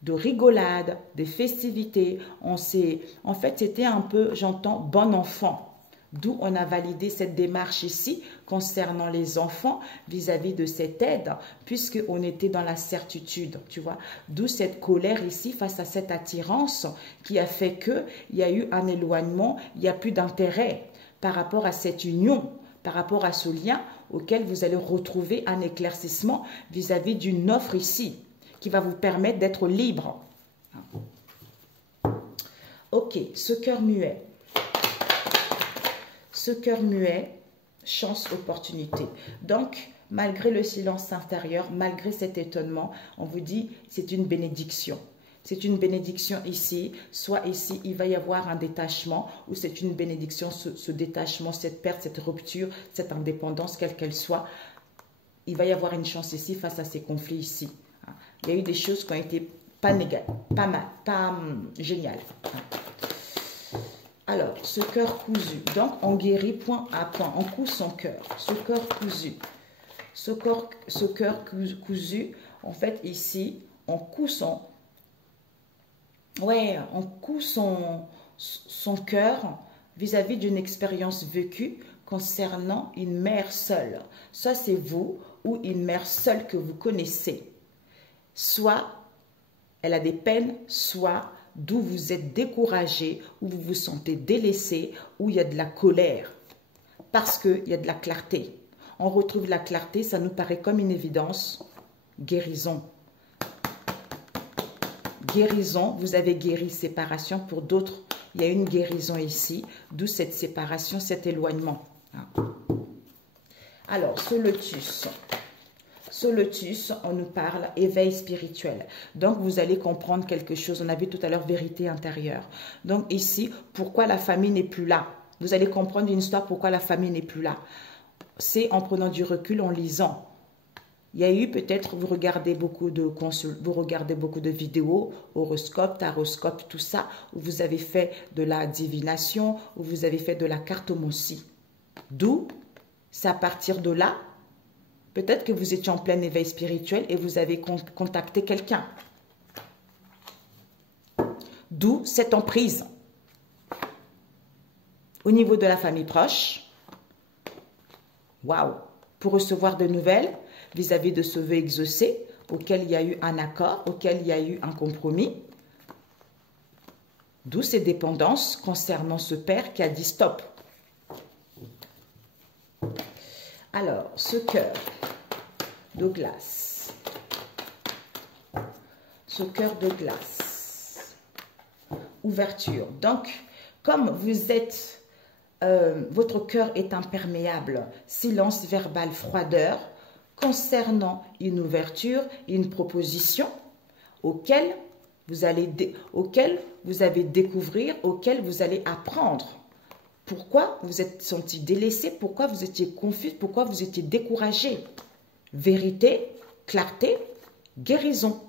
de rigolade, des festivités. En fait, c'était un peu, j'entends, bon enfant. D'où on a validé cette démarche ici concernant les enfants vis-à-vis de cette aide, puisqu'on était dans la certitude, tu vois. D'où cette colère ici face à cette attirance qui a fait qu'il y a eu un éloignement, il n'y a plus d'intérêt par rapport à cette union, par rapport à ce lien auquel vous allez retrouver un éclaircissement vis-à-vis d'une offre ici qui va vous permettre d'être libre. Ok, ce cœur muet. Ce cœur muet, chance, opportunité. Donc, malgré le silence intérieur, malgré cet étonnement, on vous dit c'est une bénédiction. C'est une bénédiction ici, soit ici, il va y avoir un détachement, ou c'est une bénédiction, ce détachement, cette perte, cette rupture, cette indépendance, quelle qu'elle soit. Il va y avoir une chance ici face à ces conflits ici. Il y a eu des choses qui ont été pas négatives, pas mal, pas géniales. Alors, ce cœur cousu. Donc, on guérit point à point. On coud son cœur. Ce cœur cousu. Ce cœur cousu, en fait, ici, on coud son... Ouais, on coud son cœur vis-à-vis d'une expérience vécue concernant une mère seule. Soit c'est vous ou une mère seule que vous connaissez. Soit elle a des peines, soit d'où vous êtes découragé, où vous vous sentez délaissé, où il y a de la colère, parce qu'il y a de la clarté. On retrouve la clarté, ça nous paraît comme une évidence. Guérison. Guérison, vous avez guéri séparation pour d'autres il y a une guérison ici, d'où cette séparation, cet éloignement. Alors, ce lotus. Ce lotus, on nous parle éveil spirituel. Donc, vous allez comprendre quelque chose. On a vu tout à l'heure vérité intérieure. Donc, ici, pourquoi la famille n'est plus là? Vous allez comprendre une histoire pourquoi la famille n'est plus là. C'est en prenant du recul, en lisant. Il y a eu peut-être, vous regardez beaucoup de vidéos, horoscope, taroscope, tout ça, où vous avez fait de la divination, où vous avez fait de la cartomancie. D'où, c'est à partir de là, peut-être que vous étiez en plein éveil spirituel et vous avez contacté quelqu'un. D'où cette emprise. Au niveau de la famille proche, waouh, pour recevoir de nouvelles vis-à-vis de ce vœu exaucé, auquel il y a eu un accord, auquel il y a eu un compromis. D'où ces dépendances concernant ce père qui a dit stop. Alors, ce cœur de glace. Ce cœur de glace. Ouverture. Donc, comme vous êtes, votre cœur est imperméable, silence verbal, froideur, concernant une ouverture, une proposition auquel vous allez découvrir, auquel vous allez apprendre. Pourquoi vous êtes senti délaissé, pourquoi vous étiez confus, pourquoi vous étiez découragé. Vérité, clarté, guérison.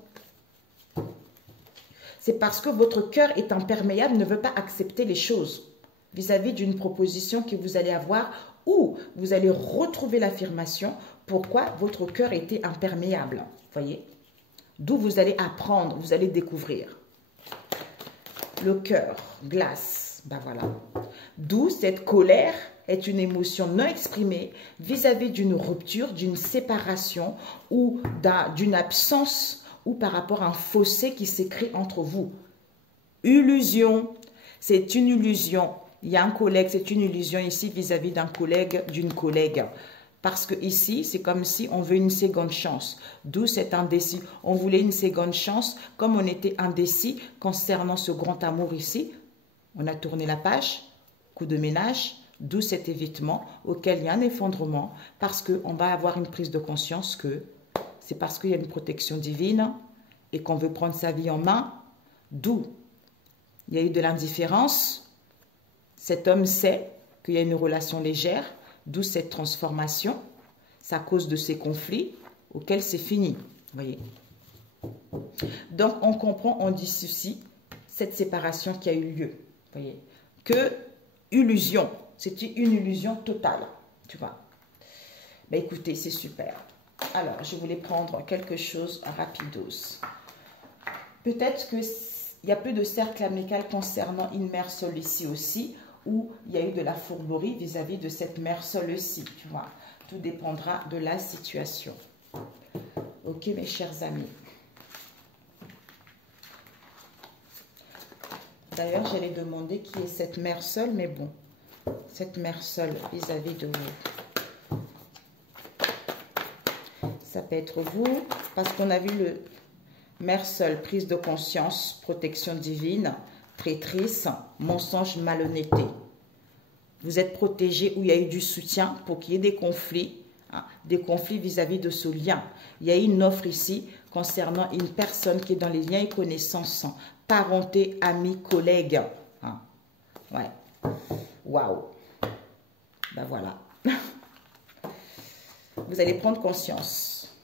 C'est parce que votre cœur est imperméable, ne veut pas accepter les choses vis-à-vis d'une proposition que vous allez avoir ou vous allez retrouver l'affirmation pourquoi votre cœur était imperméable. Voyez? D'où vous allez apprendre, vous allez découvrir. Le cœur, glace, ben voilà. D'où cette colère est une émotion non exprimée vis-à-vis d'une rupture, d'une séparation ou d'une absence ou par rapport à un fossé qui s'écrit entre vous. Illusion, c'est une illusion. Il y a un collègue, c'est une illusion ici vis-à-vis d'un collègue, d'une collègue. Parce que ici, c'est comme si on veut une seconde chance. D'où cet indécis. On voulait une seconde chance. Comme on était indécis concernant ce grand amour ici, on a tourné la page, coup de ménage, d'où cet évitement auquel il y a un effondrement. Parce qu'on va avoir une prise de conscience que c'est parce qu'il y a une protection divine et qu'on veut prendre sa vie en main. D'où il y a eu de l'indifférence. Cet homme sait qu'il y a une relation légère. D'où cette transformation, c'est à cause de ces conflits auxquels c'est fini. Voyez. Donc, on comprend, on dissocie cette séparation qui a eu lieu. Voyez. Que illusion, c'était une illusion totale. Tu vois. Ben, écoutez, c'est super. Alors, je voulais prendre quelque chose rapidos. Peut-être qu'il y a peu de cercle amical concernant une mère seule ici aussi, où il y a eu de la fourberie vis-à-vis de cette mère seule-ci, tu vois. Tout dépendra de la situation. Ok, mes chers amis. D'ailleurs, j'allais demander qui est cette mère seule, mais bon, cette mère seule vis-à-vis de vous. Ça peut être vous, parce qu'on a vu le mère seule, prise de conscience, protection divine, traîtrise, mensonge, malhonnêteté. Vous êtes protégé où il y a eu du soutien pour qu'il y ait des conflits vis-à-vis de ce lien. Il y a une offre ici concernant une personne qui est dans les liens et connaissances, parenté, amis, collègues. Ouais. Waouh. Ben voilà. Vous allez prendre conscience.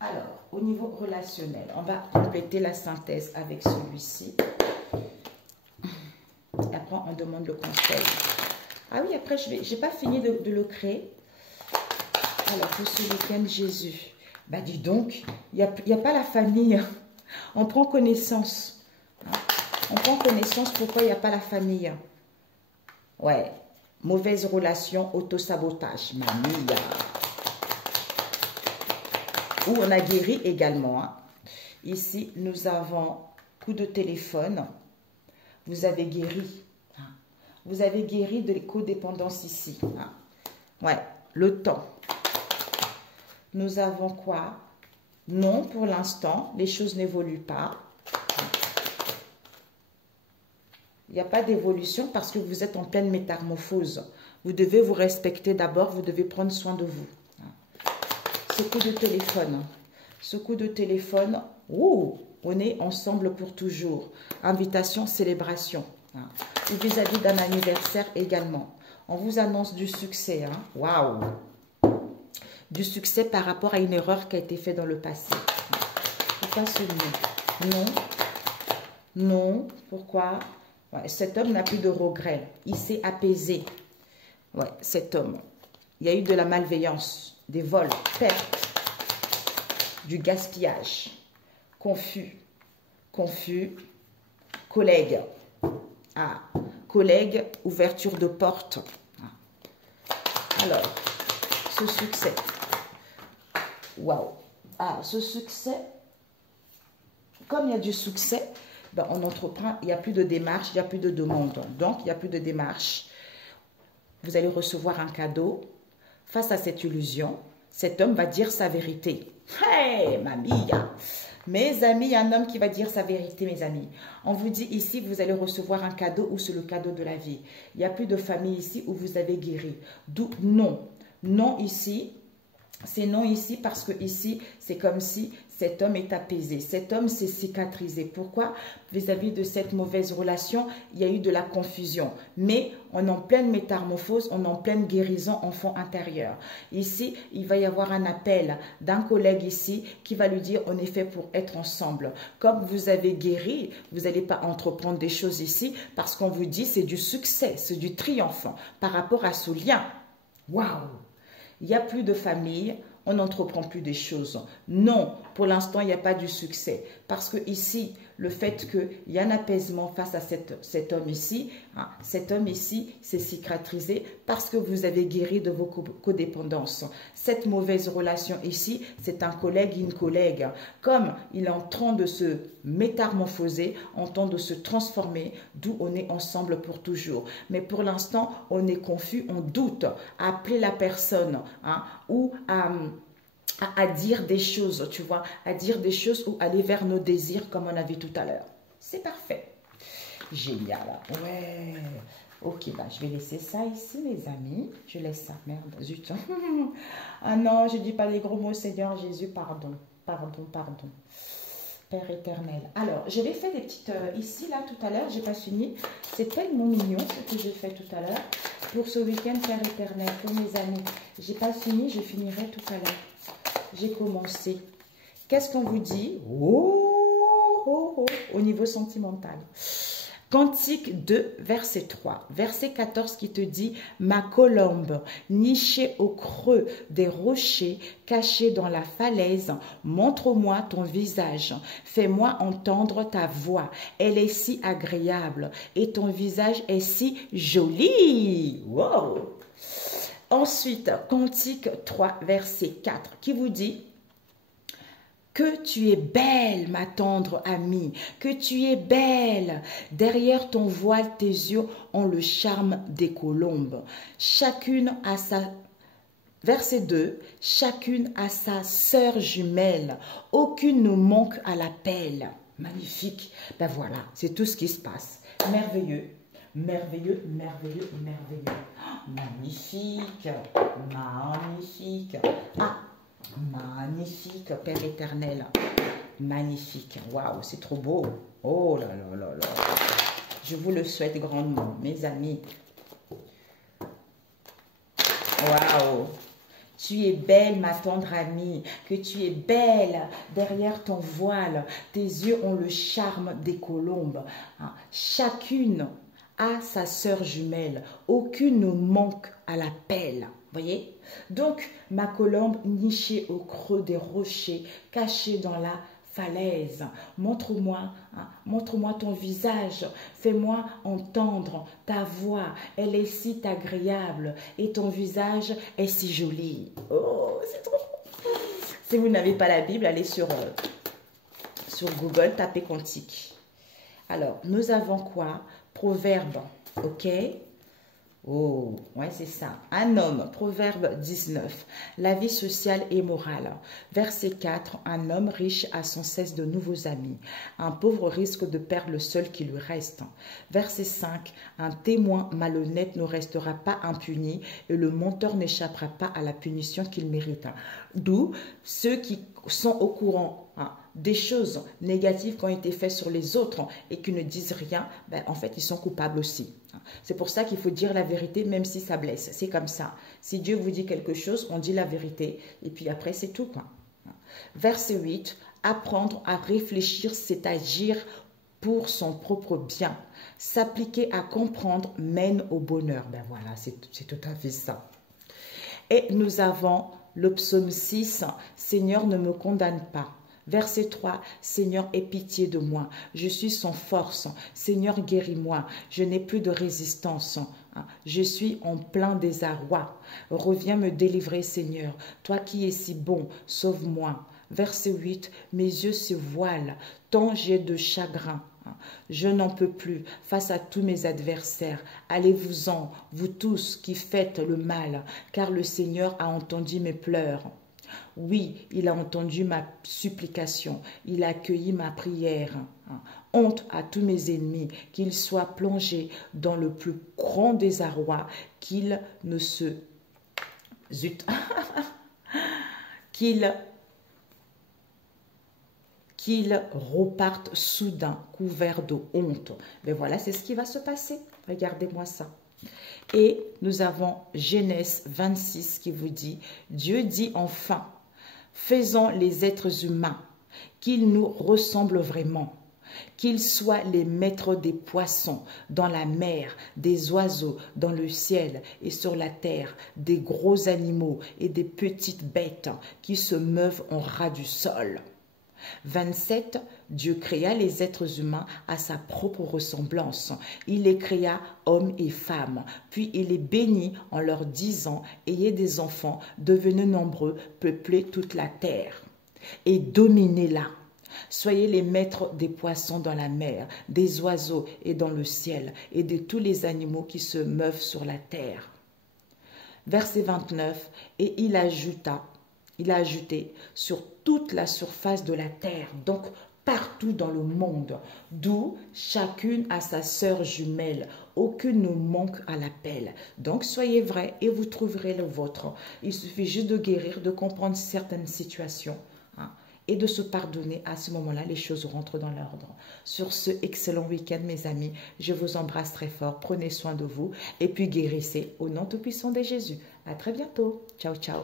Alors, au niveau relationnel, on va compléter la synthèse avec celui-ci. Et après, on demande le conseil. Ah oui, après, je n'ai pas fini de le créer. Alors, pour ce week-end, Jésus. Ben, dis donc, il n'y a pas la famille. On prend connaissance. On prend connaissance pourquoi il n'y a pas la famille. Ouais. Mauvaise relation, autosabotage. Mamie. Où on a guéri également. Ici, nous avons coup de téléphone. Vous avez guéri. Vous avez guéri de codépendance ici. Ouais, le temps. Nous avons quoi? Non, pour l'instant, les choses n'évoluent pas. n'y a pas d'évolution parce que vous êtes en pleine métamorphose. Vous devez vous respecter d'abord, vous devez prendre soin de vous. Ce coup de téléphone. Ce coup de téléphone, ouh, on est ensemble pour toujours. Invitation, célébration. Ou vis-à-vis d'un anniversaire également. On vous annonce du succès. Waouh! Du succès par rapport à une erreur qui a été faite dans le passé. Pourquoi ce non? Non. Non. Pourquoi? Ouais, cet homme n'a plus de regrets. Il s'est apaisé. Ouais, cet homme. Il y a eu de la malveillance, des vols, pertes, du gaspillage, confus, collègue. Ah, collègue, ouverture de porte. Alors, ce succès. Waouh. Ah, ce succès, comme il y a du succès, ben on entreprend, il n'y a plus de démarche, il n'y a plus de demande. Donc, il n'y a plus de démarche. Vous allez recevoir un cadeau. Face à cette illusion, cet homme va dire sa vérité. Hey, mamie! Mes amis, il y a un homme qui va dire sa vérité, mes amis. On vous dit ici, vous allez recevoir un cadeau ou c'est le cadeau de la vie. Il n'y a plus de famille ici où vous avez guéri. D'où non. Non ici. C'est non ici parce que ici, c'est comme si cet homme est apaisé. Cet homme s'est cicatrisé. Pourquoi? Vis-à-vis de cette mauvaise relation, il y a eu de la confusion. Mais on est en pleine métamorphose, on est en pleine guérison enfant intérieur. Ici, il va y avoir un appel d'un collègue ici qui va lui dire on est fait pour être ensemble. Comme vous avez guéri, vous n'allez pas entreprendre des choses ici parce qu'on vous dit c'est du succès, c'est du triomphe par rapport à ce lien. Waouh! Il n'y a plus de famille, on n'entreprend plus des choses. Non, pour l'instant, il n'y a pas du succès. Parce que ici, le fait qu'il y a un apaisement face à cet homme ici, cet homme ici s'est cicatrisé parce que vous avez guéri de vos codépendances. Cette mauvaise relation ici, c'est un collègue, une collègue. Comme il est en train de se métamorphoser, en train de se transformer, d'où on est ensemble pour toujours. Mais pour l'instant, on est confus, on doute à appeler la personne ou à dire des choses, tu vois, à dire des choses ou aller vers nos désirs comme on a vu tout à l'heure. C'est parfait. Génial. Ouais. Ok, bah, je vais laisser ça ici, mes amis. Je laisse ça. Merde, zut. Ah non, je ne dis pas les gros mots, Seigneur Jésus, pardon. Pardon. Père éternel. Alors, j'avais fait des petites... ici, là, tout à l'heure, j'ai pas fini. C'est tellement mignon, ce que j'ai fait tout à l'heure. Pour ce week-end, Père éternel, pour mes amis. J'ai pas fini, je finirai tout à l'heure. J'ai commencé. Qu'est-ce qu'on vous dit? Au niveau sentimental. Cantique 2, verset 3. Verset 14 qui te dit « Ma colombe, nichée au creux des rochers, cachée dans la falaise, montre-moi ton visage. Fais-moi entendre ta voix. Elle est si agréable et ton visage est si joli. » Wow! Ensuite, Cantique 3, verset 4 qui vous dit que tu es belle, ma tendre amie, que tu es belle. Derrière ton voile, tes yeux ont le charme des colombes. Chacune a sa... Verset 2, chacune a sa sœur jumelle. Aucune ne manque à l'appel. Magnifique. Ben voilà, c'est tout ce qui se passe. Merveilleux. Merveilleux, merveilleux, merveilleux. Magnifique, magnifique. Ah, magnifique, Père éternel. Magnifique. Waouh, c'est trop beau. Oh là là là là. Je vous le souhaite grandement, mes amis. Waouh. Tu es belle, ma tendre amie, que tu es belle derrière ton voile. Tes yeux ont le charme des colombes. Chacune a sa sœur jumelle. Aucune ne manque à l'appel. Voyez? Donc, ma colombe nichée au creux des rochers, cachée dans la falaise. Montre-moi ton visage. Fais-moi entendre ta voix. Elle est si agréable et ton visage est si joli. Oh, c'est trop beau. Si vous n'avez pas la Bible, allez sur Google, tapez Cantique. Alors, nous avons quoi? Proverbe, ok? Oh, ouais, c'est ça. Un homme, Proverbe 19, la vie sociale et morale. Verset 4, un homme riche a sans cesse de nouveaux amis. Un pauvre risque de perdre le seul qui lui reste. Verset 5, un témoin malhonnête ne restera pas impuni et le menteur n'échappera pas à la punition qu'il mérite. D'où ceux qui sont au courant des choses négatives qui ont été faites sur les autres et qui ne disent rien, ben, en fait, ils sont coupables aussi. C'est pour ça qu'il faut dire la vérité, même si ça blesse. C'est comme ça. Si Dieu vous dit quelque chose, on dit la vérité. Et puis après, c'est tout, quoi. Verset 8, apprendre à réfléchir, c'est agir pour son propre bien. S'appliquer à comprendre mène au bonheur. Ben voilà, c'est tout à fait ça. Et nous avons le psaume 6, Seigneur, ne me condamne pas. Verset 3, Seigneur, aie pitié de moi. Je suis sans force. Seigneur, guéris-moi. Je n'ai plus de résistance. Je suis en plein désarroi. Reviens me délivrer, Seigneur. Toi qui es si bon, sauve-moi. Verset 8, mes yeux se voilent, tant j'ai de chagrin. Je n'en peux plus face à tous mes adversaires. Allez-vous-en, vous tous qui faites le mal, car le Seigneur a entendu mes pleurs. Oui, il a entendu ma supplication, il a accueilli ma prière. Honte à tous mes ennemis, qu'ils soient plongés dans le plus grand désarroi, qu'ils ne se... Zut qu'ils repartent soudain, couverts de honte. Mais voilà, c'est ce qui va se passer. Regardez-moi ça. Et nous avons Genèse 26 qui vous dit, Dieu dit enfin, faisons les êtres humains, qu'ils nous ressemblent vraiment, qu'ils soient les maîtres des poissons dans la mer, des oiseaux dans le ciel et sur la terre, des gros animaux et des petites bêtes qui se meuvent en ras du sol. 27, Dieu créa les êtres humains à sa propre ressemblance. Il les créa hommes et femmes. Puis il les bénit en leur disant, ayez des enfants, devenez nombreux, peuplez toute la terre et dominez-la. Soyez les maîtres des poissons dans la mer, des oiseaux et dans le ciel, et de tous les animaux qui se meuvent sur la terre. Verset 29, et il a ajouté sur toute la surface de la terre, donc partout dans le monde, d'où chacune a sa sœur jumelle, aucune ne manque à l'appel. Donc soyez vrais et vous trouverez le vôtre. Il suffit juste de guérir, de comprendre certaines situations et de se pardonner. À ce moment-là, les choses rentrent dans l'ordre. Sur ce excellent week-end, mes amis, je vous embrasse très fort. Prenez soin de vous et puis guérissez au nom tout-puissant de Jésus. À très bientôt. Ciao, ciao.